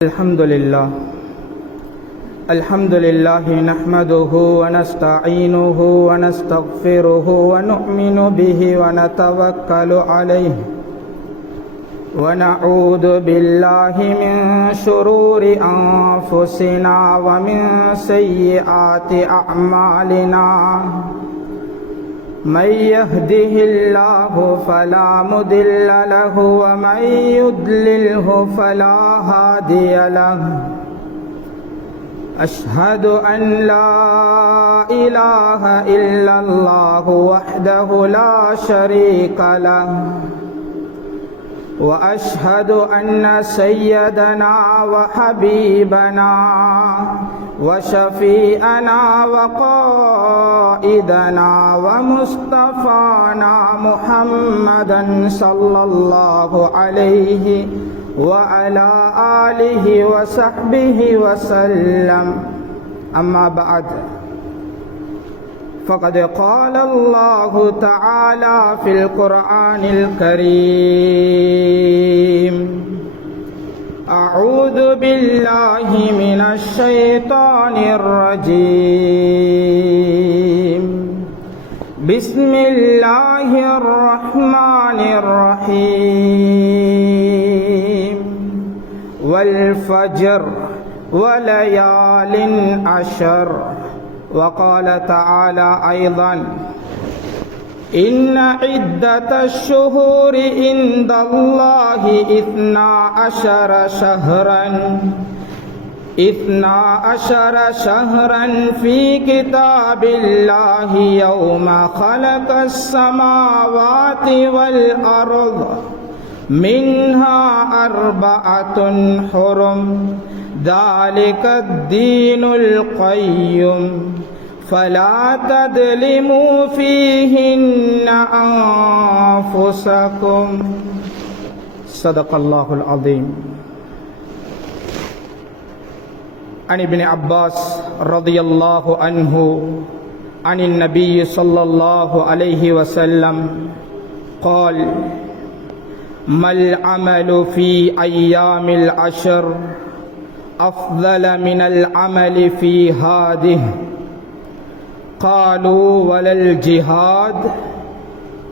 الحمد لله نحمده ونستعينه ونستغفره ونؤمن به ونتوكل عليه ونعوذ بالله من شرور أنفسنا ومن سيئات أعمالنا من يهده الله فلا مضل له ومن يضلله فلا هادي له أشهد أن لا إله إلا الله وحده لا شريك له وأشهد أن سيدنا وحبيبنا وشفيئنا وقائدنا ومصطفانا محمدا صلى الله عليه وعلى آله وصحبه وسلم أما بعد فقد قال الله تعالى في القرآن الكريم أعوذ بالله من الشيطان الرجيم بسم الله الرحمن الرحيم والفجر وليال عشر وقال تعالى أيضا إن عدة الشهور عند الله 12 شهرا في كتاب الله يوم خلق السماوات والأرض منها 4 حرم ذلك الدين القيم فلا تظلموا فيهن أنفسكم صدق الله العظيم. عن ابن عباس رضي الله عنه عن النبي صلى الله عليه وسلم قال ما العمل في أيام العشر أفضل من العمل في هذه قالوا ولا الجهاد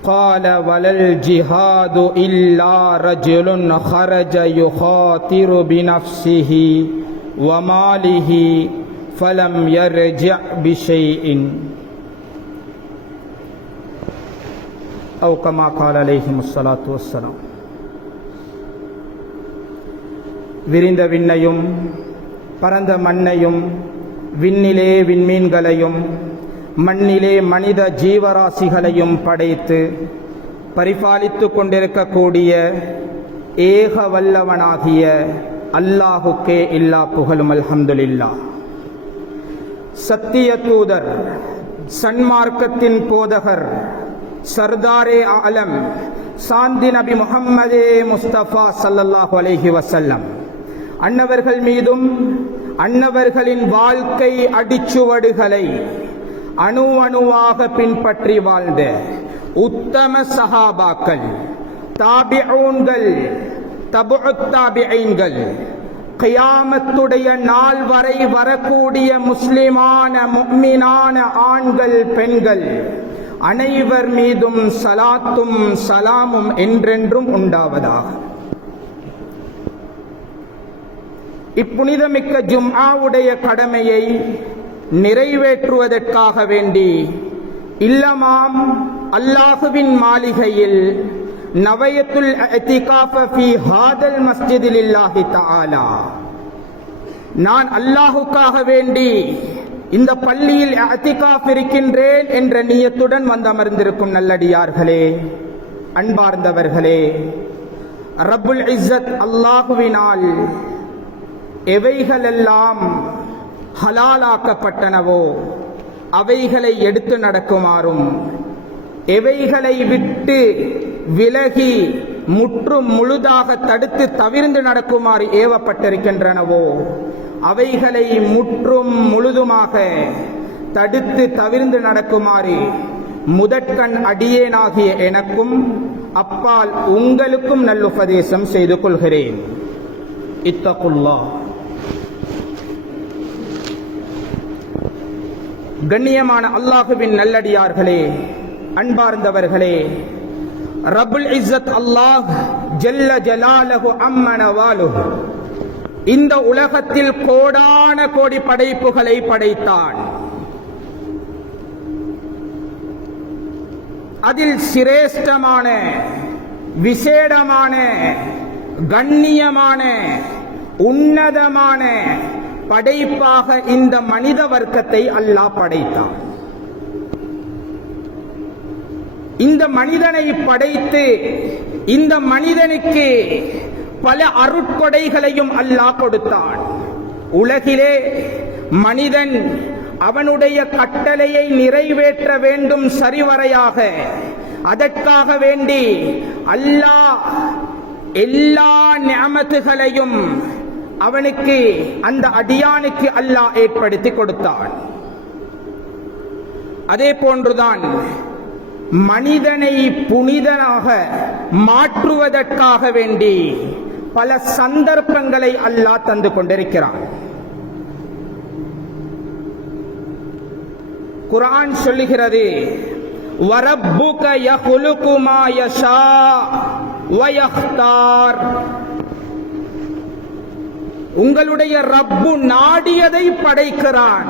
قال ولا الجهاد إلا رجل خرج يخاطر بنفسه وماله فلم يرجع بشيء أو كما قال عليهم الصلاة والسلام. விரிந்த விண்ணையும் பரந்த மண்ணையும் விண்ணிலே விண்மீன்களையும் மண்ணிலே மனித ஜீவராசிகளையும் படைத்து பரிபாலித்து கொண்டிருக்கக்கூடிய ஏக வல்லவனாகிய அல்லாஹுக்கே எல்லா புகழும். அல்ஹம்துலில்லாஹ். சத்திய தூதர், சன்மார்க்கத்தின் போதகர், சர்தாரே ஆலம் சாந்தி நபி முஹம்மதே முஸ்தபா ஸல்லல்லாஹு அலைஹி வஸல்லம் அன்னவர்கள் மீதும் அன்னவர்களின் வாழ்க்கை அடிச்சுவடுகளை அணு அணுவாக பின்பற்றி வாழ்ந்த உத்தம சஹாபாக்கள், தாபிஊன்கள், தபுஉத் தாபிஈன்கள், கியாமத்துடைய நாள் வரை வரக்கூடிய முஸ்லிமான முஃமினான ஆண்கள் பெண்கள் அனைவர் மீதும் சலாத்தும் சலாமும் என்றென்றும் உண்டாவதாக. இப்புனிதமிக்க ஜும்ஆவுடைய கடமையை நிறைவேற்றுவதற்காக வேண்டி இல்லமாம் அல்லாஹுவின் மாளிகையில் நவயத்துல் இஅ்திகாஃப ஃபீ ஹாதல் மஸ்ஜிதி லில்லாஹி தஆலா, நான் அல்லாஹுக்காக வேண்டி இந்த பள்ளியில் இஅ்திகாஃப் இருக்கின்றேன் என்ற நியத்துடன் வந்து அமர்ந்திருக்கும் நல்லடியார்களே, அன்பார்ந்தவர்களே, ரப்புல் இஸ்ஸத் அல்லாஹுவினால் எவைகளெல்லாம் ஹலாலாக்கப்பட்டனவோ அவைகளை எடுத்து நடக்குமாறும், எவைகளை விட்டு விலகி முற்றும் முழுதாக தடுத்து தவிர்ந்து நடக்குமாறு ஏவப்பட்டிருக்கின்றனவோ அவைகளை முற்றும் முழுதுமாக தடுத்து தவிர்ந்து நடக்குமாறு முதற்கண் அடியேனாகிய எனக்கும் அப்பால் உங்களுக்கும் நல்லுபதேசம் செய்து கொள்கிறேன். இத்தகுல்லாஹ். கண்ணியமான அல்லாஹுவின் நல்லடியார்களே, அன்பார்ந்தவர்களே, ரப்புல் இஸ்ஸத் அல்லாஹ் ஜல்ல ஜலாலஹு அம்மன வாலுஹு இந்த உலகத்தில் கோடான கோடி படைப்புகளை படைத்தான். அதில் சிரேஷ்டமான, விசேடமான, கண்ணியமான, உன்னதமான படைப்பாக இந்த மனித வர்க்கத்தை அல்லாஹ் படைத்தான். இந்த மனிதனை படைத்து இந்த மனிதனுக்கு பல அருட்கொடைகளையும் அல்லாஹ் கொடுத்தான். உலகிலே மனிதன் அவனுடைய கட்டளையை நிறைவேற்ற வேண்டும் சரிவரையாக. அதற்காக வேண்டி அல்லாஹ் எல்லா நிஅமத்துகளையும் அவனுக்கு, அந்த அடியானுக்கு அல்லாஹ் ஏற்படுத்தி கொடுத்தான். அதே போன்றுதான் மனிதனை புனிதனாக மாற்றுவதற்காக வேண்டி பல சந்தர்ப்பங்களை அல்லாஹ் தந்து கொண்டிருக்கிறான். குர்ஆன் சொல்லுகிறது, வரப்புக யஹ்லுகு மா யஷா வ யக்தார். உங்களுடைய ரப்பு நாடியதை படைக்கிறான்,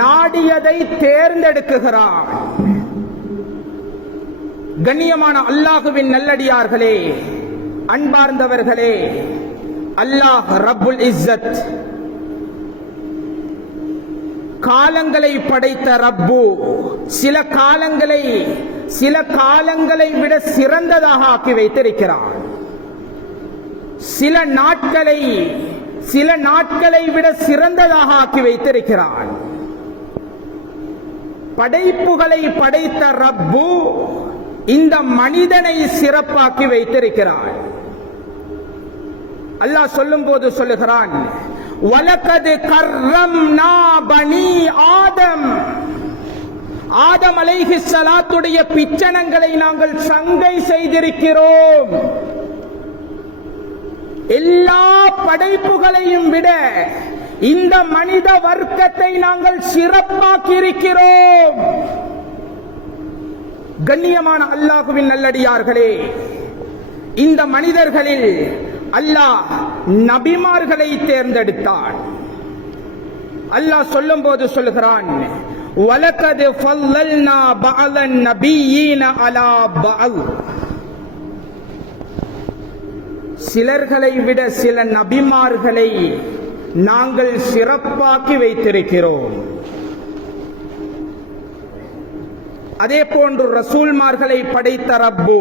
நாடியதை தேர்ந்தெடுக்குகிறான். கண்ணியமான அல்லாஹுவின் நல்லடியார்களே, அன்பார்ந்தவர்களே, அல்லாஹ் ரப்புல் இஸ்ஸத் காலங்களை படைத்த ரப்பு சில காலங்களை விட சிறந்ததாக ஆக்கி வைத்திருக்கிறார். சில நாட்களை விட சிறந்ததாக ஆக்கி வைத்திருக்கிறார். படைப்புகளை படைத்த ரப்பு இந்த மனிதனை சிறப்பாக்கி வைத்திருக்கிறார். அல்லாஹ் சொல்லும் போது சொல்லுகிறான், வலகத் கர்ரம்னா பனி ஆதம். ஆதம் அலைஹிஸ்ஸலாத்துடைய பிச்சனங்களை நாங்கள் சங்கை செய்திருக்கிறோம். எல்லா படைப்புகளையும் விட இந்த மனித வர்க்கத்தை நாங்கள் சிறப்பாக்கி இருக்கிறோம். கண்ணியமான அல்லாஹுவின் நல்லடியார்களே, இந்த மனிதர்களில் அல்லாஹ் நபிமார்களை தேர்ந்தெடுத்தான். அல்லாஹ் சொல்லும் போது சொல்லுகிறான், வலகத் ஃபல்லல்னா பஅலன் நபியீன அலா பஅல். சிலர்களை விட சில நபிமார்களை நாங்கள் சிறப்பாக்கி வைத்திருக்கிறோம். அதே போன்று ரசூல்மார்களை படைத்த ரப்பு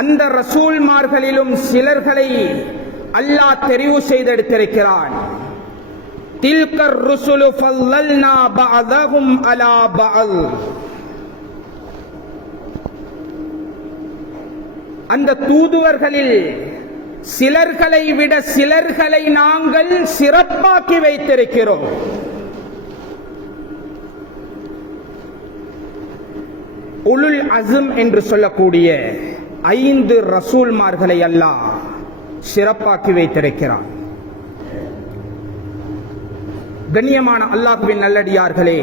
அந்த ரசூல்மார்களிலும் சிலர்களை அல்லாஹ் தெரிவு செய்தெடுத்திருக்கிறான். தில்கர் ருசுலு ஃபல்லல்னா பஅதஹும் அலா பஅல். அந்த தூதுவர்களில் சிலர்களை விட சிலர்களை நாங்கள் சிறப்பாக்கி வைத்திருக்கிறோம். உலுல் அஸ்ம் என்று சொல்லக்கூடிய 5 ரசூல்மார்களை அல்லாஹ் சிறப்பாக்கி வைத்திருக்கிறான். கண்ணியமான அல்லாஹ்வின் நல்லடியார்களே,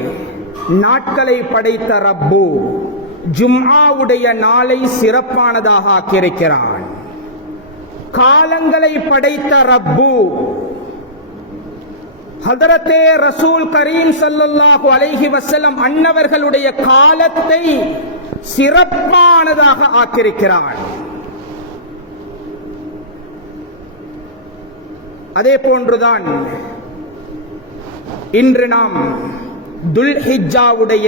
நாட்களை படைத்த ரப்பு ஜும்ஆவுடைய நாளை சிறப்பானதாக ஆக்கியிருக்கிறான். காலங்களை படைத்த ரப்பு ஹதரத்தே ரசூல் கரீம் ஸல்லல்லாஹு அலைஹி வஸல்லம் அன்னவர்களுடைய காலத்தை சிறப்பானதாக ஆக்கியிருக்கிறான். அதே போன்றுதான் இன்று நாம் துல்ஹிஜ்ஜாவுடைய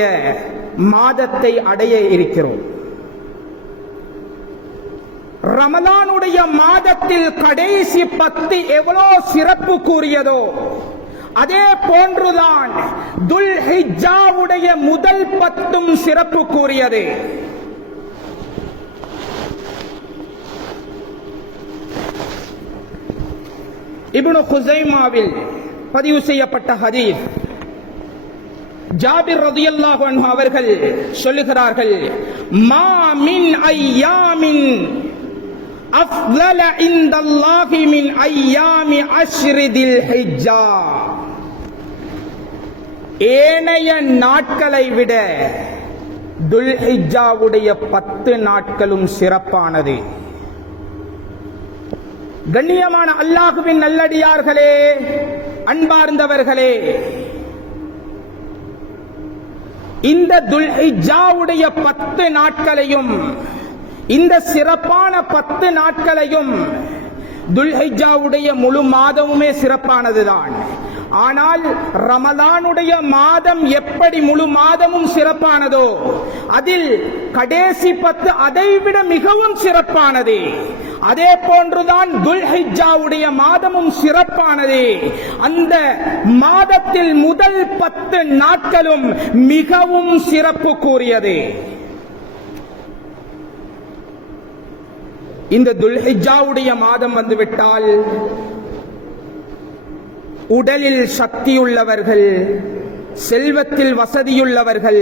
மாதத்தை அடைய இருக்கிறோம். ரமலானுடைய மாதத்தில் கடைசி 10 எவ்வளவு சிறப்பு கூறியதோ அதே போன்றுதான் துல்ஹிஜ்ஜாவுடைய முதல் 10 சிறப்பு கூறியது. இப்னு குஸைமாவில் பதிவு செய்யப்பட்ட ஹதீஸ், ஜாபிர் ரலியல்லாஹு அன்ஹு அவர்கள் சொல்லுகிறார்கள், மா மின் ஐயாமின் அஃலல இந்தல்லாஹி மின் ஐயாமி அஷ்ரிதில் ஹிஜ்ஜா. ஏனைய நாட்களை விட துல்ஹிஜ்ஜாவுடைய 10 நாட்களும் சிறப்பானது. கண்ணியமான அல்லாஹுவின் நல்லடியார்களே, அன்பார்ந்தவர்களே, இந்த துல்ஹிஜ்ஜாவுடைய 10 நாட்களையும், இந்த சிறப்பான 10 நாட்களையும், துல்ஹிஜ்ஜாவுடைய முழு மாதமுமே சிறப்பானதுதான். ஆனால் ரமலானுடைய மாதம் எப்படி முழு மாதமும் சிறப்பானதோ, அதில் கடைசி 10 அதைவிட மிகவும் சிறப்பானது. அதே போன்றுதான் துல்ஹிஜ்ஜாவுடைய மாதமும் சிறப்பானது. அந்த மாதத்தில் முதல் 10 நாட்களும் மிகவும் சிறப்பு கூறியது. இந்த துல்ஹிஜ்ஜாவுடைய மாதம் வந்துவிட்டால் உடலில் சக்தியுள்ளவர்கள், செல்வத்தில் வசதியுள்ளவர்கள்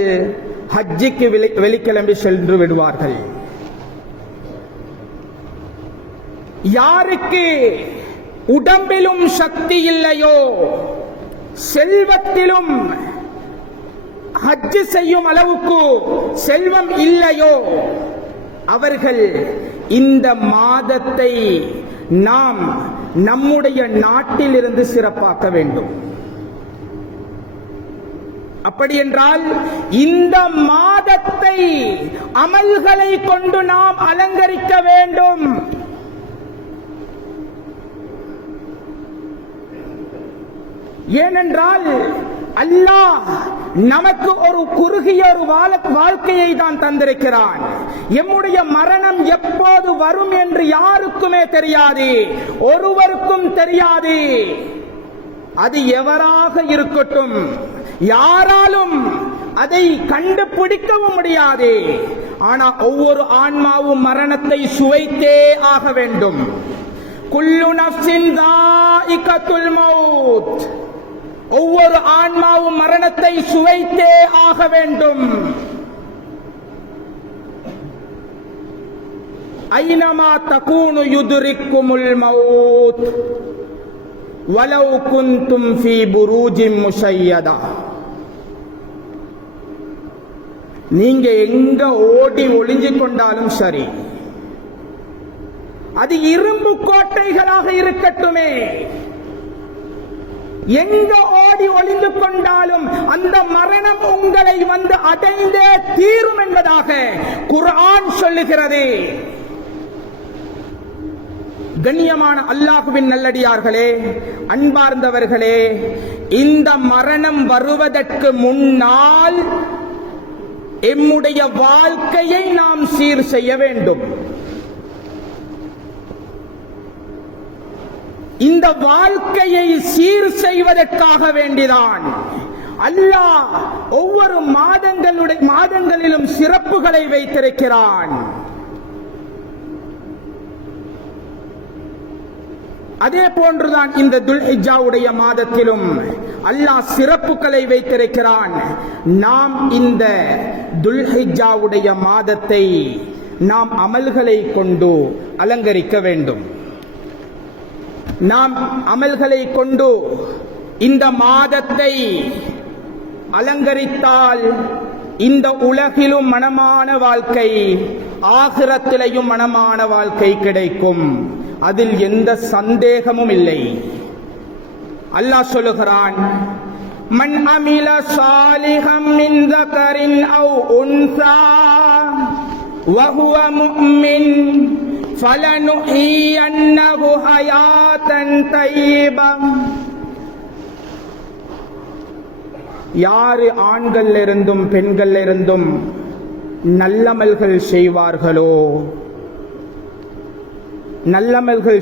ஹஜ்ஜிக்கு வெளிக்கிளம்பி சென்று விடுவார்கள். யாருக்கு உடம்பிலும் சக்தி இல்லையோ, செல்வத்திலும் ஹஜ் செய்யும் அளவுக்கு செல்வம் இல்லையோ, அவர்கள் இந்த மாதத்தை நாம் நம்முடைய நாட்டிலிருந்து சிறப்பாக்க வேண்டும். அப்படி என்றால் இந்த மாதத்தை அமல்களை கொண்டு நாம் அலங்கரிக்க வேண்டும். ஏனென்றால் அல்லாஹ் நமக்கு ஒரு குறுகிய ஒரு வாழ்க்கையை தான் தந்திருக்கிறான். எம்முடைய மரணம் எப்போது வரும் என்று யாருக்குமே தெரியாது, ஒருவருக்கும் தெரியாது. அது எவராக இருக்கட்டும், யாராலும் அதை கண்டுபிடிக்கவும் முடியாது. ஆனா ஒவ்வொரு ஆன்மாவும் மரணத்தை சுவைத்தே ஆக வேண்டும். குல்லு நஃப்ஸின் தாயிகத்துல் மௌத். ஒவ்வொரு ஆன்மாவும் மரணத்தை சுவைத்தே ஆக வேண்டும். ஐனமா தகூனு யுத்ரிக்குமுல் மௌத் வலவ் குன்தும் ஃபீ புரூஜின் முஷய்யதா. நீங்க எங்க ஓடி ஒளிஞ்சு கொண்டாலும் சரி, அது இரும்பு கோட்டைகளாக இருக்கட்டுமே, எங்க ஓடி ஒளிந்து கொண்டாலும் அந்த மரணம் உங்களை வந்து அடைந்தே தீரும் என்பதாக குர்ஆன் சொல்லுகிறது. கண்ணியமான அல்லாஹ்வின் நல்லடியார்களே, அன்பார்ந்தவர்களே, இந்த மரணம் வருவதற்கு முன்னால் எம்முடைய வாழ்க்கையை நாம் சீர் செய்ய வேண்டும். இந்த வாழ்க்கையை சீர் செய்வதற்காக வேண்டிதான் அல்லாஹ் ஒவ்வொரு மாதங்களிலும் சிறப்புகளை வைத்திருக்கிறான். அதே போன்றுதான் இந்த துல்ஹிஜ்ஜாவுடைய மாதத்திலும் அல்லாஹ் சிறப்புகளை வைத்திருக்கிறான். நாம் இந்த துல்ஹிஜ்ஜாவுடைய மாதத்தை நாம் அமல்களை கொண்டு அலங்கரிக்க வேண்டும். நாம் அமல்களை கொண்டு இந்த மாதத்தை அலங்கரித்தால் இந்த உலகிலும் மனமான வாழ்க்கை, ஆகிரத்திலையும் மனமான வாழ்க்கை கிடைக்கும். அதில் எந்த சந்தேகமும் இல்லை. அல்லாஹ் சொல்லுகிறான், மன் அமில சாலிஹம் மின் ذكرின் அவ் உன்ஸா வஹுவ முஃமின் ஃபலனுஹியன்னஹு ஹயாத்தன் தய்யிபா. யாரு ஆண்கள் இருந்தும் பெண்கள் இருந்தும் நல்லமல்கள்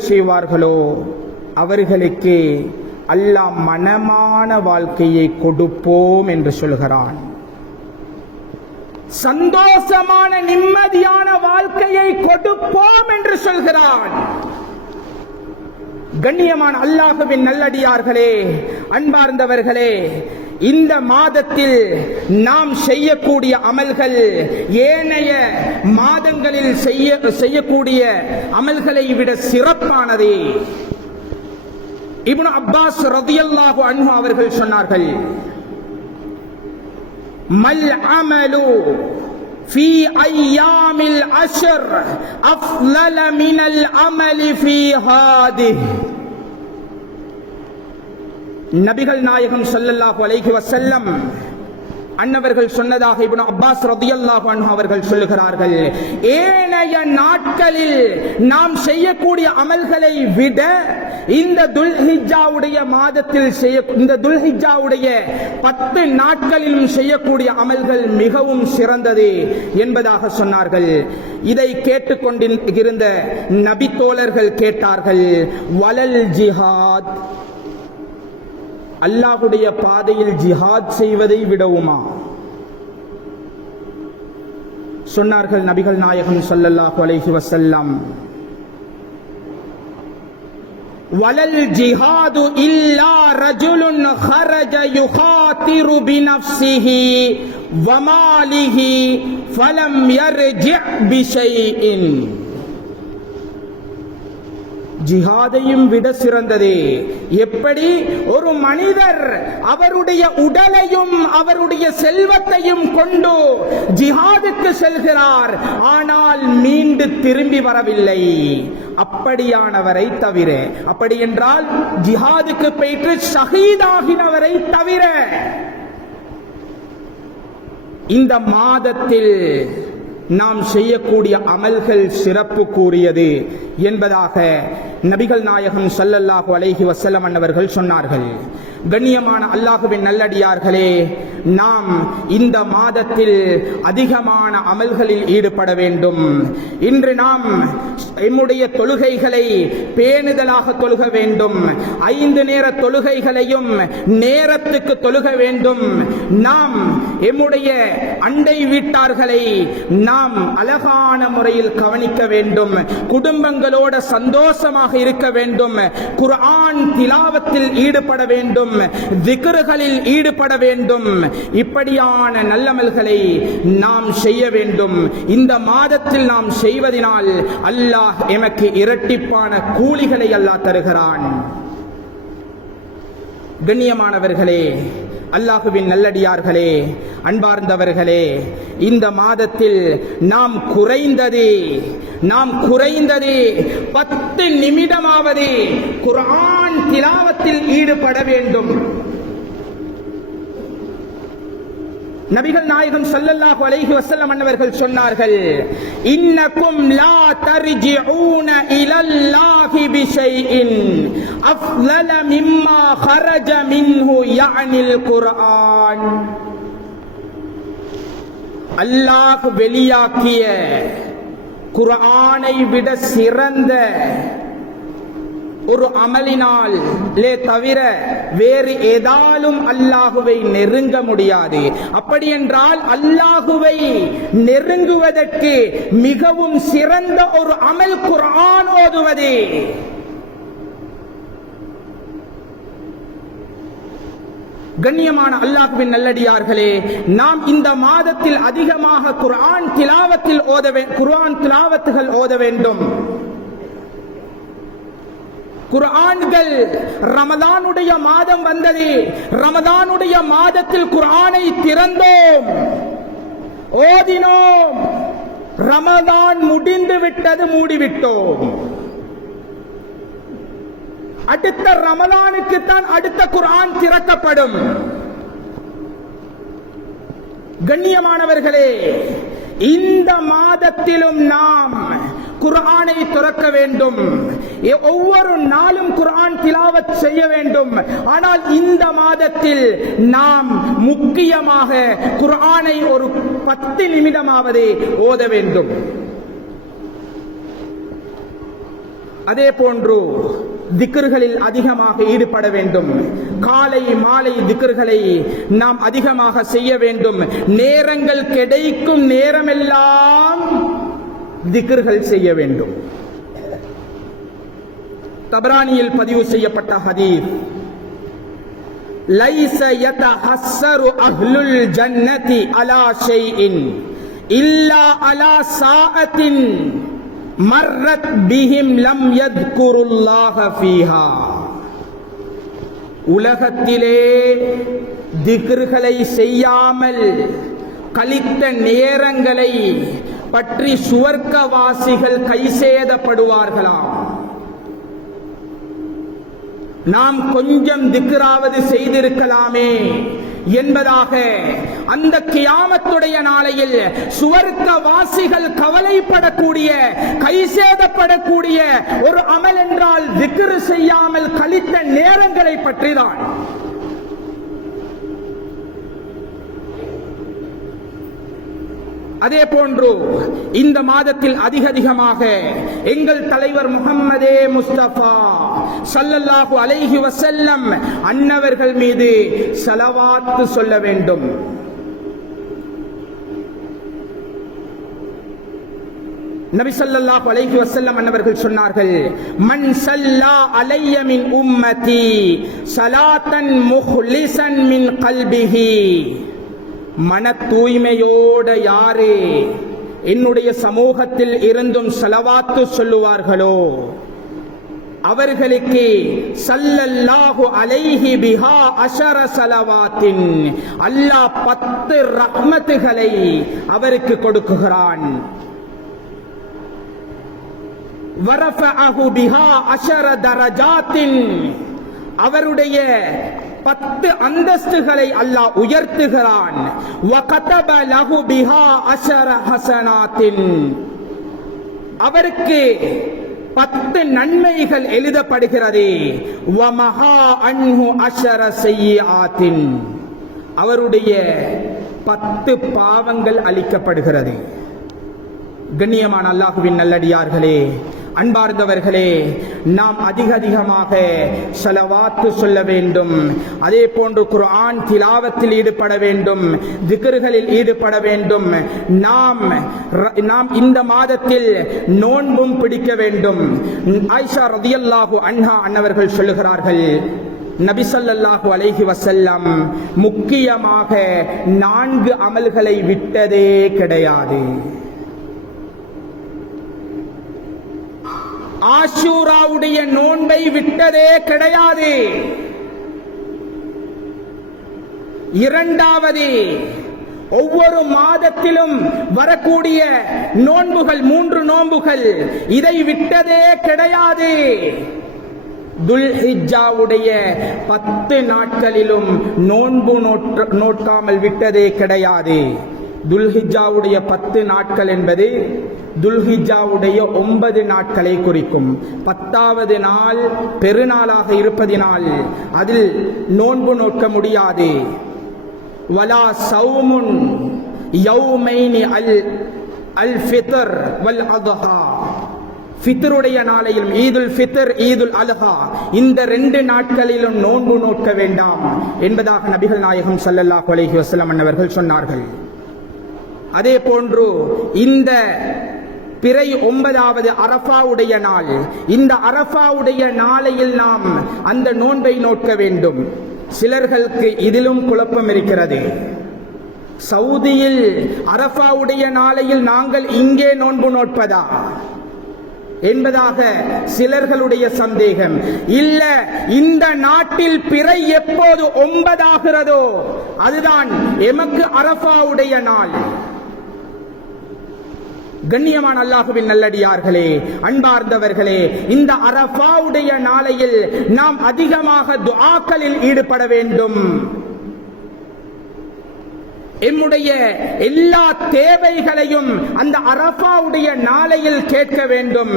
செய்வார்களோ அவர்களுக்கு அல்லாஹ் மனமான வாழ்க்கையை கொடுப்போம் என்று சொல்கிறான். சந்தோஷமான நிம்மதியான வாழ்க்கையை கொடுப்போம் என்று சொல்கிறான். கண்ணியமான அல்லாஹ்வின் நல்லடியார்களே, அன்பார்ந்தவர்களே, இந்த மாதத்தில் நாம் செய்யக்கூடிய அமல்கள் ஏனைய மாதங்களில் செய்யக்கூடிய அமல்களை விட சிறப்பானது. இப்னு அப்பாஸ் ரலியல்லாஹு அன்ஹு அவர்கள் சொன்னார்கள், மல் அமலு في أيام العشر أفضل من العمل في هذه. நபிகள் நாயகம் ஸல்லல்லாஹு அலைஹி வஸல்லம் அன்னவர்கள் சொன்னதாக இப்னு அப்பாஸ் ரலியல்லாஹு அன்ஹு அவர்கள் சொல்லுகிறார்கள், ஏனைய நாட்களில் நாம் செய்யக்கூடிய அமல்களை விட இந்த துல்ஹிஜ்ஜாவுடைய மாதத்தில் இந்த துல்ஹிஜ்ஜாவுடைய 10 நாட்களிலும் செய்யக்கூடிய அமல்கள் மிகவும் சிறந்தது என்பதாக சொன்னார்கள். இதை கேட்டுக்கொண்டிருந்த நபி தோழர்கள் கேட்டார்கள், வலல் ஜிஹாத், அல்லாஹ்வுடைய பாதையில் ஜிஹாத் செய்வதை விடவுமா? சொன்னார்கள் நபிகள் நாயகம் ஸல்லல்லாஹு அலைஹி வஸல்லம், வலல் ஜிஹாது இல்லா ரஜுலுன் ஹரஜ யுகாதிரு பினஃப்ஸிஹி வமாலிஹி ஃபலம் யர்ஜி பிஷைஇன். ஜிஹாதையும் விட சிறந்தது. எப்படி ஒரு மனிதர் அவருடைய உடலையும் அவருடைய செல்வத்தையும் கொண்டு ஜிஹாதுக்கு செல்கிறார், ஆனால் மீண்டு திரும்பி வரவில்லை, அப்படியானவரை தவிர, அப்படி என்றால் ஜிஹாதுக்கு போயிட்டு ஷஹீதாகினவரை தவிர. இந்த மாதத்தில் நாம் செய்யக்கூடிய அமல்கள் சிறப்பு கூறியது என்பதாக நபிகள் நாயகம் ஸல்லல்லாஹு அலைஹி வஸல்லம் அவர்கள் சொன்னார்கள். கண்ணியமான அல்லாஹ்வின் நல்லடியார்களே, நாம் இந்த மாதத்தில் அதிகமான அமல்களில் ஈடுபட வேண்டும். இன்று நாம் நம்முடைய தொழுகைகளை பேணுதலாக தொழுக வேண்டும். 5 நேர தொழுகைகளையும் நேரத்துக்கு தொழுக வேண்டும். நாம் நம்முடைய அண்டை வீட்டார்களை நாம் அழகான முறையில் கவனிக்க வேண்டும். குடும்பங்களோட சந்தோஷமாக இருக்க வேண்டும். குர்ஆன் திலாவத்தில் ஈடுபட வேண்டும். திக்ருகளில் ஈடுபட வேண்டும். இப்படியான நல்லமல்களை நாம் செய்ய வேண்டும். இந்த மாதத்தில் நாம் செய்வதனால் அல்லாஹ் எமக்கு இரட்டிப்பான கூலிகளை அல்லாஹ் தருகிறான். கண்ணியமானவர்களே, அல்லாஹுவின் நல்லடியார்களே, அன்பார்ந்தவர்களே, இந்த மாதத்தில் நாம் குறைந்தது 10 நிமிடமாவது குர்ஆன் திலாவத்தில் ஈடுபட வேண்டும். நபிகள் நாயகம் ஸல்லல்லாஹு அலைஹி வஸல்லம் அவர்கள் சொன்னார்கள், இன்னக்கும் லா தர்ஜிஊன இலல்லாஹி பிஷைஇன் அஃலல மிம்மா ஹரஜ மின்ஹு யஅனில் குர்ஆன். அல்லாஹ் வெளியாக்கிய குர்ஆனை விட சிறந்த ஒரு அமலினால் தவிர வேறு ஏதாலும் அல்லாஹுவை நெருங்க முடியாது. அப்படி என்றால் அல்லாஹுவை நெருங்குவதற்கு மிகவும் சிறந்த ஒரு அமல் குர்ஆன் ஓதுவது. கண்ணியமான அல்லாஹ்வின் நல்லடியார்களே, நாம் இந்த மாதத்தில் அதிகமாக குர்ஆன் திலாவத்துகள் ஓத வேண்டும். குர்ஆன்கள் ரமதானுடைய மாதம் வந்தது. ரமதானுடைய மாதத்தில் குர்ஆனை திறந்தோம், ஓதினோம். ரமதான் முடிந்து விட்டது, மூடிவிட்டோம். அடுத்த ரமலானுக்கு தான் அடுத்த குர்ஆன் திறக்கப்படும். கண்ணியமானவர்களே, இந்த மாதத்திலும் நாம் குர்ஆனை துறக்க வேண்டும். ஒவ்வொரு நாளும் குர்ஆன் திலாவத் செய்ய வேண்டும். ஆனால் இந்த மாதத்தில் நாம் முக்கியமாக குர்ஆனை ஒரு 10 நிமிடமாவது ஓத வேண்டும். அதே போன்று திக்ருகளில் அதிகமாக ஈடுபட வேண்டும். காலை மாலை திக்ருகளை நாம் அதிகமாக செய்ய வேண்டும். நேரங்கள் கிடைக்கும் நேரமெல்லாம் திக்ருகள் செய்ய வேண்டும். தபரானியில் பதிவு செய்யப்பட்ட ஹதீஸ், லைஸ யதஹஸ்ஸரு அஹ்லுல் ஜன்னதி அலா ஷைஇன் இல்லா அலா சாஅத்தின் மர்ரத் பிஹிம் லம் யத்குருல்லாஹ ஃபீஹா. உலகத்திலே திக்ர்களை செய்யாமல் கழித்த நேரங்களை பற்றி சுவர்க்கவாசிகள் கைசேதப்படுவார்களாம். நாம் கொஞ்சம் திக்ராவது செய்திருக்கலாமே என்பதாக அந்த கியாமத்துடைய நாளையில் சுவர்க்கவாசிகள் கவலைப்படக்கூடிய கைசேதப்படக்கூடிய ஒரு அமல் என்றால் திக்ர் செய்யாமல் கழித்த நேரங்களை பற்றிதான். அதே போன்று இந்த மாதத்தில் அதிகமாக எங்கள் தலைவர் முஹம்மதே முஸ்தபா ஸல்லல்லாஹு அலைஹி வஸல்லம் அன்னவர்கள் மீது ஸலவாத் சொல்ல வேண்டும். நபி ஸல்லல்லாஹு அலைஹி வஸல்லம் அன்னவர்கள் சொன்னார்கள், மன் ஸல்லா அலைய மின் உம்மதி ஸலாத்தன் முஹ்லிஸன் மின் கல்பிஹி. மன தூய்மையோட யாரு என்னுடைய சமூகத்தில் இருந்தும் ஸலவாத்து சொல்லுவார்களோ அவர்களுக்கு ஸல்லல்லாஹு அலைஹி பிஹா அஷர ஸலவாத்தின் அல்லாஹ் 10 ரஹ்மத்துகளை அவருக்கு கொடுக்குகிறான். வரஃபஅஹு பிஹா அஷர தரஜாத்தின் அவருடைய 10 அந்தஸ்துகளை அல்லாஹ் உயர்த்துகிறான். வகதப லஹு பிஹா அஷர ஹஸனாத்தின் அவருக்கு 10 நன்மைகள் எழுதப்படுகிறது. வமஹா அன்ஹு அஷர ஸய்யிஆத்தின் அவருடைய 10 பாவங்கள் அளிக்கப்படுகிறது. கண்ணியமான அல்லாஹ்வின் நல்லடியார்களே, அன்பார்ந்தவர்களே, நாம் அதிகமாக ஸலவாத்து சொல்ல வேண்டும். அதே போன்று குர்ஆன் திலாவத்தில் ஈடுபட வேண்டும், திக்ர்களில் ஈடுபட வேண்டும். நாம் இந்த மாதத்தில் நோன்பும் பிடிக்க வேண்டும். ஆயிஷா ரலியல்லாஹு அன்ஹா அன்னவர்கள் சொல்லுகிறார்கள், நபி ஸல்லல்லாஹு அலைஹி வஸல்லம் முக்கியமாக 4 அமல்களை விட்டதே கிடையாது. ஆஷூராவுடைய நோன்பை விட்டதே கிடையாது. இரண்டாவது, ஒவ்வொரு மாதத்திலும் வரக்கூடிய நோன்புகள் 3 நோன்புகள் இதை விட்டதே கிடையாது. துல்ஹிஜ்ஜாவுடைய 10 நாட்களிலும் நோன்பு நோட்காமல் விட்டதே கிடையாது. துல்ஹிஜ்ஜாவுடைய 10 நாட்கள் என்பது துல்ஹிஜ்ஜாவுடைய 9 நாட்களை குறிக்கும். 10வது நாள் பெருநாளாக இருப்பதினால் அதில் நோன்பு நோக்க முடியாது. வலா சௌமுன் யௌமைனி அல் ஃபித்ர் வல் அத்ஹா ஃபித்ருடைய நாளையிலும் ஈதுல் ஃபித்ர் ஈதுல் அல்ஹா இந்த 2 நாட்களிலும் நோன்பு நோக்க வேண்டாம் என்பதாக நபிகள் நாயகம் ஸல்லல்லாஹு அலைஹி வஸல்லம் அவர்கள் சொன்னார்கள். அதே போன்று இந்த பிறை 9வது அரஃபாவுடைய நாள், இந்த அரஃபாவுடைய நாளையில் நாம் அந்த நோன்பை நோக்க வேண்டும். சிலர்களுக்கு இதிலும் குழப்பம் இருக்கிறது. சவுதியில் அரஃபாவுடைய நாளையில் நாங்கள் இங்கே நோன்பு நோட்பதா என்பதாக சிலர்களுடைய சந்தேகம். இல்ல, இந்த நாட்டில் பிறை எப்போது 9 ஆகிறதோ அதுதான் எமக்கு அரஃபாவுடைய நாள். கண்ணியமான அல்லாஹ்வின் நல்லடியார்களே, அன்பார்ந்தவர்களே, இந்த அரஃபாவுடைய நாளையில் நாம் அதிகமாக துஆக்களில் ஈடுபட வேண்டும். எம்முடைய எல்லா தேவைகளையும் அந்த அரஃபாவுடைய நாளையில் கேட்க வேண்டும்.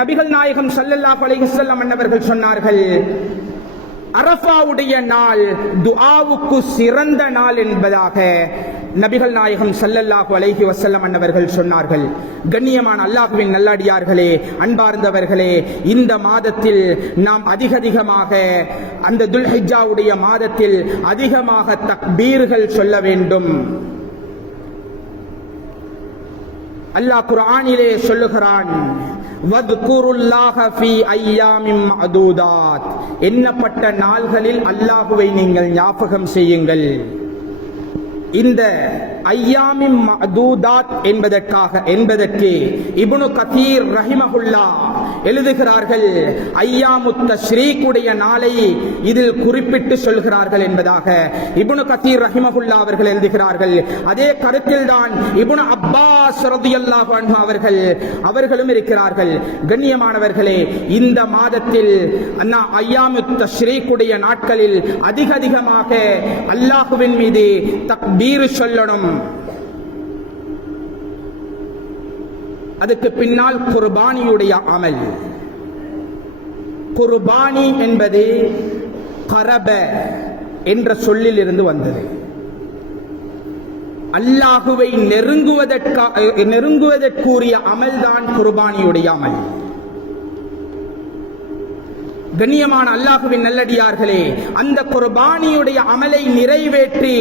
நபிகள் நாயகம் ஸல்லல்லாஹு அலைஹி வஸல்லம் அவர்கள் சொன்னார்கள், அரஃபாவுடைய நாள் துஆவுக்கு சிறந்த நாள் என்பதாக நபிகள் நாயகம் ஸல்லல்லாஹு அலைஹி வஸல்லம் அவர்கள் சொன்னார்கள். கண்ணியமான அல்லாஹ்வின் நல்லடியார்களே, அன்பார்ந்தவர்களே, இந்த மாதத்தில் நாம் அதிகமாக அந்த துல்ஹிஜ்ஜாவுடைய மாதத்தில் அதிகமாக தக்பீர்கள் சொல்ல வேண்டும். அல்லாஹ் குர்ஆனிலே சொல்லுகிறான், வத்குருல்லாஹ ஃபீ அய்யாமின் மஅதூதாத், எண்ணப்பட்ட நாள்களில் அல்லாஹுவை நீங்கள் ஞாபகம் செய்யுங்கள். இந்த ஐயாமின் மஅதூதாத் என்பதற்கு இப்னு கதீர் ரஹிமஹுல்லாஹ் எழுதுகிறார்கள், ஐயாமுத் தஷ்ரீக் உடைய நாளை இதில் குறிப்பிட்டு சொல்கிறார்கள் என்பதாக இப்னு கதீர் ரஹிமஹுல்லாஹ் அவர்கள் எழுதுகிறார்கள். அதே கருத்தில்தான் இப்னு அப்பாஸ் ரலியல்லாஹு அன்ஹு அவர்களும் இருக்கிறார்கள். கண்ணியமானவர்களே, இந்த மாதத்தில் ஐயாமுத் தஷ்ரீக் உடைய நாட்களில் அதிகமாக அல்லாஹுவின் மீது தக்பீர் சொல்லணும். அதுக்கு பின்னால் குர்பானியுடைய அமல். குர்பானி என்பது கரப என்ற சொல்லில் இருந்து வந்தது. அல்லாஹுவை நெருங்குவதற்குரிய அமல்தான் குர்பானியுடைய அமல். கண்ணியமான அல்லாஹுவின் நல்லடியார்களே, அந்த குர்பானியுடைய அமலை நிறைவேற்றி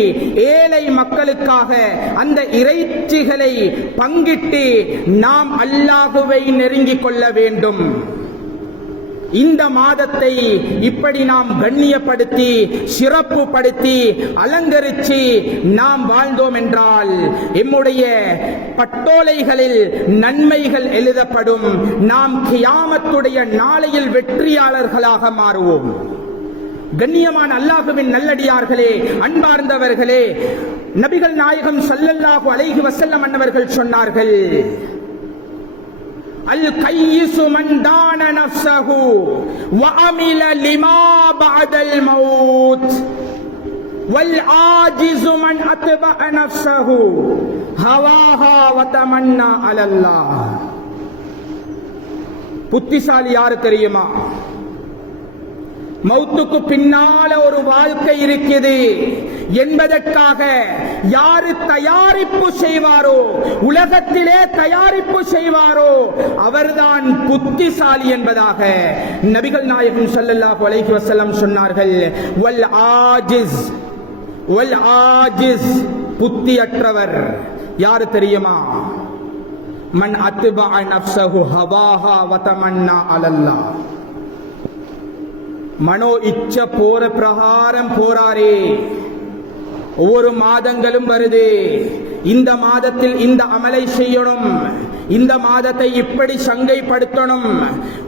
ஏழை மக்களுக்காக அந்த இறைச்சிகளை பங்கிட்டு நாம் அல்லாஹுவை நெருங்கிக் கொள்ள வேண்டும். இந்த மாதத்தை இப்படி நாம் கண்ணியப்படுத்தி சிறப்புப்படுத்தி அலங்கரித்து நாம் வாழ்ந்தோம் என்றால் எம்முடைய பட்டோலைகளில் நன்மைகள் எழுதப்படும். நாம் கியாமத்துடைய நாளையில் வெற்றியாளர்களாக மாறுவோம். கண்ணியமான அல்லாஹுவின் நல்லடியார்களே, அன்பார்ந்தவர்களே, நபிகள் நாயகம் ஸல்லல்லாஹு அலைஹி வஸல்லம் அன்னவர்கள் சொன்னார்கள், அல் கையிசு மன் தான நஃப்ஸஹு வ அமில லிமா பஅதல் மௌத் வல் ஆஜிசு மன் அத்பஅ நஃப்ஸஹு ஹவாஹா வ தமன்னா அலல்லாஹ். புத்திசாலி யாரு தெரியுமா? மௌத்துக்கு பின்னால ஒரு வாழ்க்கை இருக்குது என்பதற்காக யாரு தயாரிப்பு செய்வாரோ, உலகத்திலே தயாரிப்பு செய்வாரோ அவர்தான் புத்திசாலி என்பதாக நபிகள் நாயகம் ஸல்லல்லாஹு அலைஹி வஸல்லம் சொன்னார்கள். வல் ஆஜிஸ் புத்தியற்றவர் யாரு தெரியுமா? மன் அத்பஅ நஃப்ஸஹு ஹவாஹா வ தமன்னா அலல்லாஹ். மனோ இச்ச போற பிரகாரம் போறாரே. ஒவ்வொரு மாதங்களும் வருது, இந்த மாதத்தில் இந்த அமலை செய்யணும், இந்த மாதத்தை இப்படி சங்கைப்படுத்தணும்,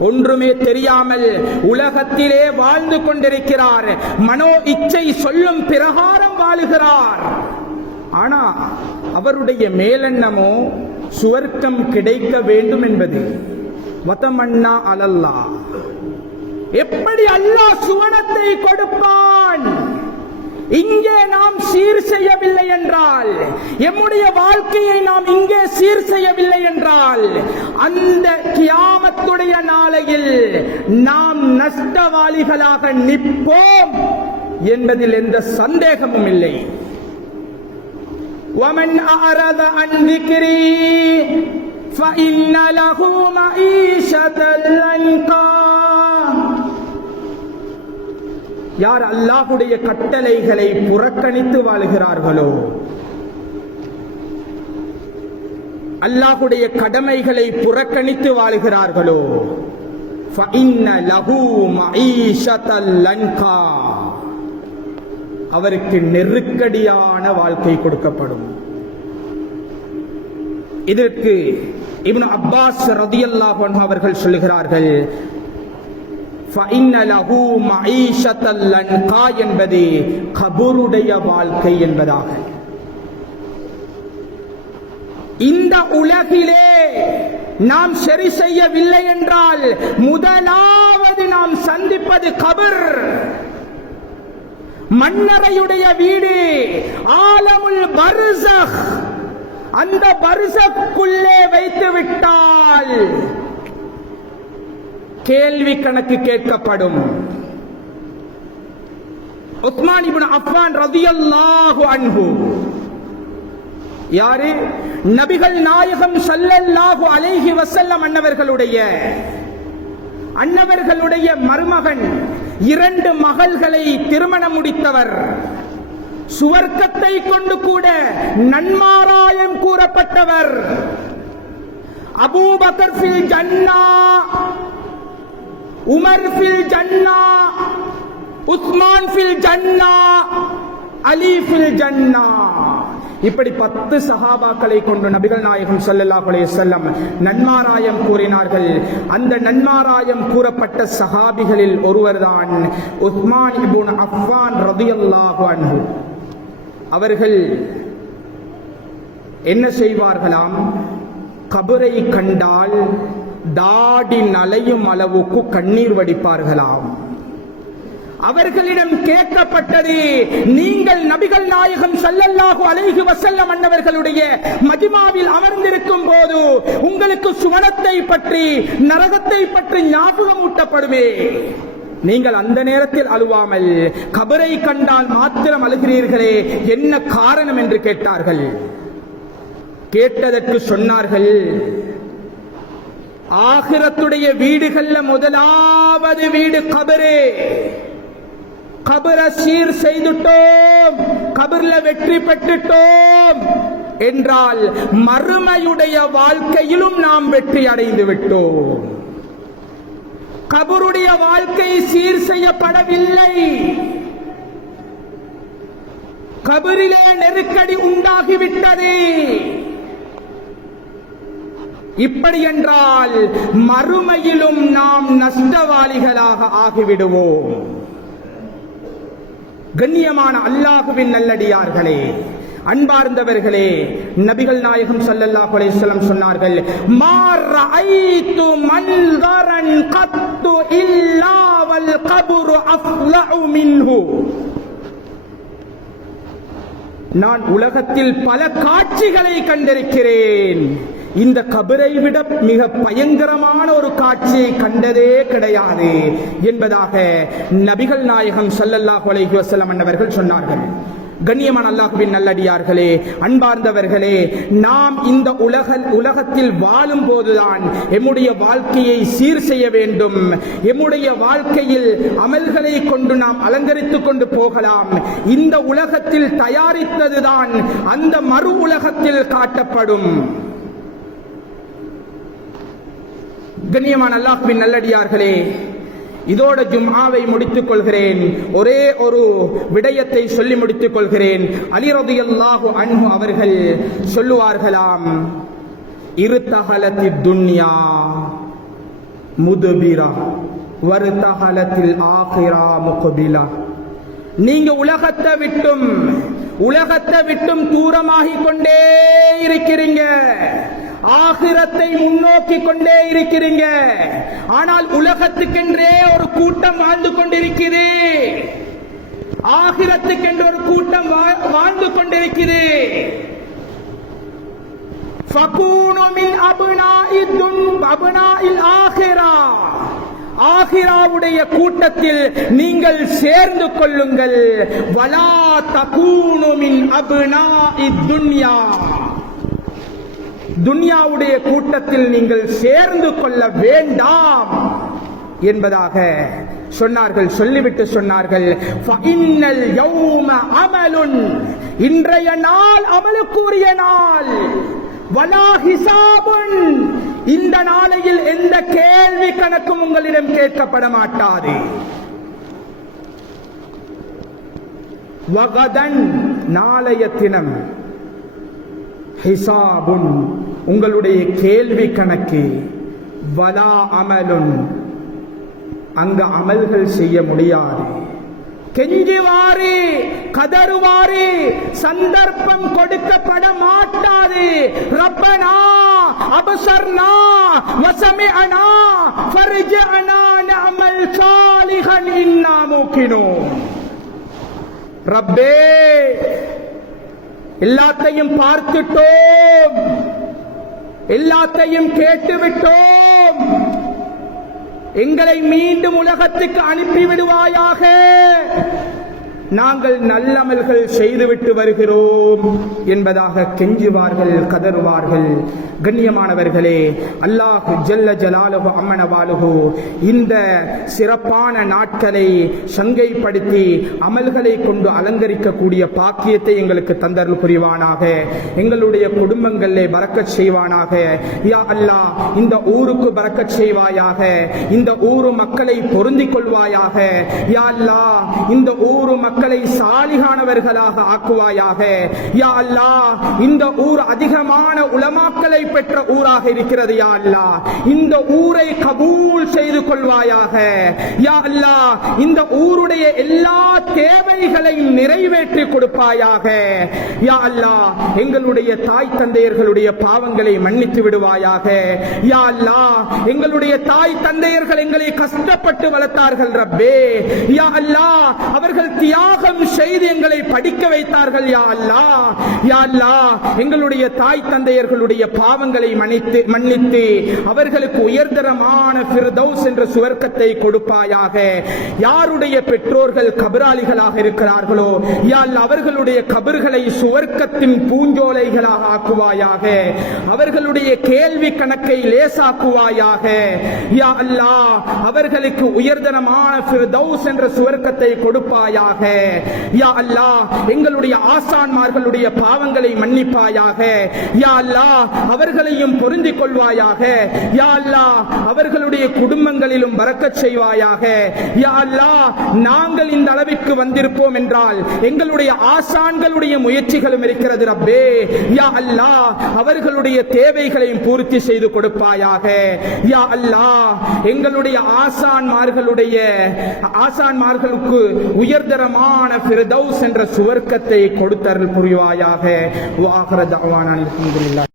ஒன்றுமே தெரியாமல் உலகத்திலே வாழ்ந்து கொண்டிருக்கிறார். மனோ இச்சை சொல்லும் பிரகாரம் வாழுகிறார். ஆனா அவருடைய மேலெண்ணமோ சுவர்க்கம் கிடைக்க வேண்டும் என்பது. வதமன்னா அலல்லாஹ். எப்படி அல்லாஹ் சுவனத்தை கொடுப்பான்? இங்கே நாம் சீர் செய்யவில்லை என்றால், எம்முடைய வாழ்க்கையை நாம் இங்கே சீர் செய்யவில்லை என்றால், அந்த கியாமத்துடைய நாளையில் நாம் நஷ்டவாளிகளாக நிற்போம் என்பதில் எந்த சந்தேகமும் இல்லை. وَمَنْ أَعْرَضَ عَنْ ذِكْرِي فَإِنَّ لَهُ مَعِيشَةً ضَنْكًا. யார் அல்லாஹ்வுடைய கட்டளைகளை புறக்கணித்து வாழுகிறார்களோ, அல்லாஹ்வுடைய கடமைகளை புறக்கணித்து வாழுகிறார்களோ, فَإِنَّ لَهُ مَعِيشَةً ضَنْكًا. அவருக்கு நெருக்கடியான வாழ்க்கை கொடுக்கப்படும். இதற்கு இப்னு அப்பாஸ் ரலியல்லாஹு அன்ஹு அவர்கள் சொல்கிறார்கள், فَإِنَّ لَهُ مَعِيشَةً ضَنْكًا என்பது கபருடைய வாழ்க்கை என்பதாக. இந்த உலகிலே நாம் சரி செய்யவில்லை என்றால் முதலாவது நாம் சந்திப்பது கபர். மன்னரையுடைய வீடு ஆலமுல் பர்ஸக். அந்த பர்ஸக்குள்ளே வைத்து விட்டால் கேள்வி கணக்கு கேட்கப்படும். உஸ்மான் இப்னு அஃபான் ரலியல்லாஹு அன்ஹு யாரு? நபிகள் நாயகம் ஸல்லல்லாஹு அலைஹி வஸல்லம் அன்னவர்களுடைய மருமகன், 2 மகள்களை திருமணம் முடித்தவர். சுவர்க்கத்தை கொண்டு கூட நன்மாராயம் கூறப்பட்டவர். அபூபக்கர் ஃபில் ஜன்னா, உமர் ஃபில் ஜன்னா, உஸ்மான் ஃபில் ஜன்னா, அலி ஃபில் ஜன்னா. இப்படி 10 சஹாபாக்களை கொண்டு நபிகள் நாயகம் ஸல்லல்லாஹு அலைஹி வஸல்லம் நன்மாராயம் கூறினார்கள். அந்த நன்மாராயம் கூறப்பட்ட சஹாபிகளில் ஒருவர்தான் உஸ்மான் இப்னு அஃபான் ரலியல்லாஹு அன்ஹு. அவர்கள் என்ன செய்வார்களாம்? கபரை கண்டால் தாடி நலையும் அளவுக்கு கண்ணீர் வடிப்பார்களாம். அவர்களிடம் கேட்கப்பட்டது, நீங்கள் நபிகள் நாயகம் ஸல்லல்லாஹு அலைஹி வஸல்லம் அன்னவர்களுடைய மஜ்மாவில் அமர்ந்திருக்கும் போது உங்களுக்கு சுவனத்தை பற்றி நரகத்தை பற்றி ஞாபகம் ஊட்டப்படுமே, நீங்கள் அந்த நேரத்தில் அழுவாமல் கபரை கண்டால் மாத்திரம் அழுகிறீர்களே, என்ன காரணம் என்று கேட்டார்கள். கேட்டதற்கு சொன்னார்கள், ஆகிரத்துடைய வீடுகள்ல முதலாவது வீடு கபரே. கபர சீர் செய்துட்டோம், கபர்ல வெற்றி பெற்றுட்டோம் என்றால் மறுமையுடைய வாழ்க்கையிலும் நாம் வெற்றி அடைந்து விட்டோம். கபருடைய வாழ்க்கை சீர் செய்யப்படவில்லை, கபரிலே நெருக்கடி உண்டாகிவிட்டது. இப்படி என்றால் மறுமையிலும் நாம் நஷ்டவாளிகளாக ஆகிவிடுவோம். கண்ணியமான அல்லாஹுவின் நல்லடியார்களே, அன்பார்ந்தவர்களே, நபிகள் நாயகம் ஸல்லல்லாஹு அலைஹி வஸல்லம் சொன்னார்கள், மா ரஅய்து மன்தரன் கத்து இல்லா வல் கப்ரு அஃலஉ மின்ஹு. நான் உலகத்தில் பல காட்சிகளை கண்டிருக்கிறேன், இந்த கபரை விட மிக பயங்கரமான ஒரு காட்சியை கண்டதே கிடையாது என்பதாக நபிகள் நாயகம் ஸல்லல்லாஹு அலைஹி வஸல்லம் அன்னவர்கள் சொன்னார்கள். கண்ணியமான அல்லாஹ்வின் நல்லடியார்களே, அன்பார்ந்தவர்களே, நாம் இந்த உலகத்தில் வாழும் போதுதான் எம்முடைய வாழ்க்கையை சீர் செய்ய வேண்டும். எம்முடைய வாழ்க்கையில் அமல்களை கொண்டு நாம் அலங்கரித்துக் கொண்டு போகலாம். இந்த உலகத்தில் தயாரித்ததுதான் அந்த மறு உலகத்தில் காட்டப்படும். கண்ணியமான அல்லாஹ்வின் நல்லடியார்களே, இதோட ஜும்ஆவை முடித்துக் கொள்கிறேன். ஒரே ஒரு விடயத்தை சொல்லி முடித்துக் கொள்கிறேன். அலி ரலியல்லாஹு அன்ஹு அவர்கள் சொல்லுவார்களாம், இருத்தஹலத்தித் துன்யா முதுபிரா வர்தஹலத்தில் ஆகிரா முக்பிலா. நீங்க உலகத்தை விட்டும் தூரமாகிக் கொண்டே இருக்கிறீங்க, ஆகிரத்தை முன்னோக்கி கொண்டே இருக்கிறீங்க. ஆனால் உலகத்துக்கென்றே ஒரு கூட்டம் வாழ்ந்து கொண்டிருக்கிறது, ஆகிரத்துக்கென்று ஒரு கூட்டம் வாழ்ந்து கொண்டிருக்கிறது. ஃபகூனு மின் அப்னாஇல் ஆகிரா. ஆகிராவுடைய கூட்டத்தில் நீங்கள் சேர்ந்து கொள்ளுங்கள். வலா தகூனு மின் அப்னாஇத் துன்யா. துன்யாவுடைய கூட்டத்தில் நீங்கள் சேர்ந்து கொள்ள வேண்டாம் என்பதாக சொன்னார்கள். சொல்லிவிட்டு சொன்னார்கள், ஃபஇன்னல் யௌம அமலுன். இன்றைய நாள் அமலுக்குரிய நாள். வலா ஹிசாபுன். இந்த நாளையில் எந்த கேள்வி கணக்கும் உங்களிடம் கேட்கப்பட மாட்டாது. வகதன். நாளைய தினம் ஹிசாபுன். உங்களுடைய கேள்வி கணக்கு. வலா அமலுன். அங்க அமல்கள் செய்ய முடியாது. கெஞ்சுவாரு, கதறுவாரு, சந்தர்ப்பம் கொடுக்கப்பட மாட்டாது. ரப்பனா அபஸர்னா வஸமிஅனா ஃபர்ஜிஅனா நஅமல் சாலிஹன் இன்னா மூகினூன். ரப்பே, எல்லாத்தையும் பார்த்துட்டோம், எல்லாத்தையும் கேட்டுவிட்டோம், எங்களை மீண்டும் உலகத்துக்கு அனுப்பி விடுவாயாக. நாங்கள் நல்லமல்கள் செய்துவிட்டு வருகிறோம் என்பதாக கெஞ்சுவார்கள், கதறுவார்கள். கண்ணியமானவர்களே, அல்லாஹ் ஜல்ல ஜலாலுஹு அம்மனவாலுஹு இந்த சிறப்பான நாட்களை சங்கைப்படுத்தி அமல்களை கொண்டு அலங்கரிக்கக்கூடிய பாக்கியத்தை எங்களுக்கு தந்தருள் புரிவானாக. எங்களுடைய குடும்பங்களிலே பரக்கத் செய்வானாக. யா அல்லாஹ், இந்த ஊருக்கு பரக்கத் செய்வாயாக. இந்த ஊரு மக்களை பொருந்திக் கொள்வாயாக. யா அல்லாஹ், இந்த ஊரு மக்களை சாலிகானவர்களாக ஆக்குவாயாக. யா அல்லாஹ், இந்த ஊர் அதிகமான உலமாக்களை பெற்ற ஊராக இருக்கிறது. யா அல்லாஹ், இந்த ஊரை கபூல் செய்து கொள்வாயாக. யா அல்லாஹ், இந்த ஊருடைய எல்லா தேவைகளையும் நிறைவேற்றி கொடுப்பாயாக. யா அல்லாஹ், எங்களுடைய தாய் தந்தையர்களுடைய பாவங்களை மன்னித்து விடுவாயாக. யா அல்லாஹ், எங்களுடைய தாய் தந்தையர்கள் எங்களை கஷ்டப்பட்டு வளர்த்தார்கள் ரப்பே. யா அல்லாஹ், அவர்கள் தியாகம் செய்து எங்களை படிக்க வைத்தார்கள். யா அல்லாஹ், யா அல்லாஹ், எங்களுடைய தாய் தந்தையர்களுடைய பாவங்களை மன்னித்து அவர்களுக்கு உயர்தரமான ஃபிர்தௌஸ் என்ற சுவர்க்கத்தை கொடுப்பாயாக. யாருடைய பெற்றோர்கள் கபராளிகளாக இருக்கிறார்களோ யா அல்லாஹ், அவர்களுடைய கபர்களை சுவர்க்கத்தின் பூஞ்சோலைகளாக ஆக்குவாயாக. அவர்களுடைய கேள்வி கணக்கை லேசாக்குவாயாக. யா அல்லாஹ், அவர்களுக்கு உயர்தரமான ஃபிர்தௌஸ் என்ற சுவர்க்கத்தை கொடுப்பாயாக. யா அல்லாஹ், எங்களுடைய ஆசான்மார்களுடைய பாவங்களை மன்னிப்பாயாக. யா அல்லாஹ், அவர்களையும் பொருந்திக் கொள்வாயாக. யா அல்லாஹ், அவர்களுடைய குடும்பங்களிலும் பரக்கத் செய்வாயாக. யா அல்லாஹ், நாங்கள் இந்த அளவிற்கு வந்திருப்போம் என்றால் எங்களுடைய ஆசான்களுடைய முயற்சிகளும் இருக்கிறது ரப்பே. யா அல்லாஹ், அவர்களுடைய தேவைகளையும் பூர்த்தி செய்து கொடுப்பாயாக. யா அல்லாஹ், எங்களுடைய ஆசான்மார்களுக்கு உயர்தரமான ஃபிர்தௌஸ் என்ற சுவர்க்கத்தை கொடுத்தருள் புரிவாயாக. வ ஆகிரு தஅவானா அல்ஹம்துலில்லாஹ்.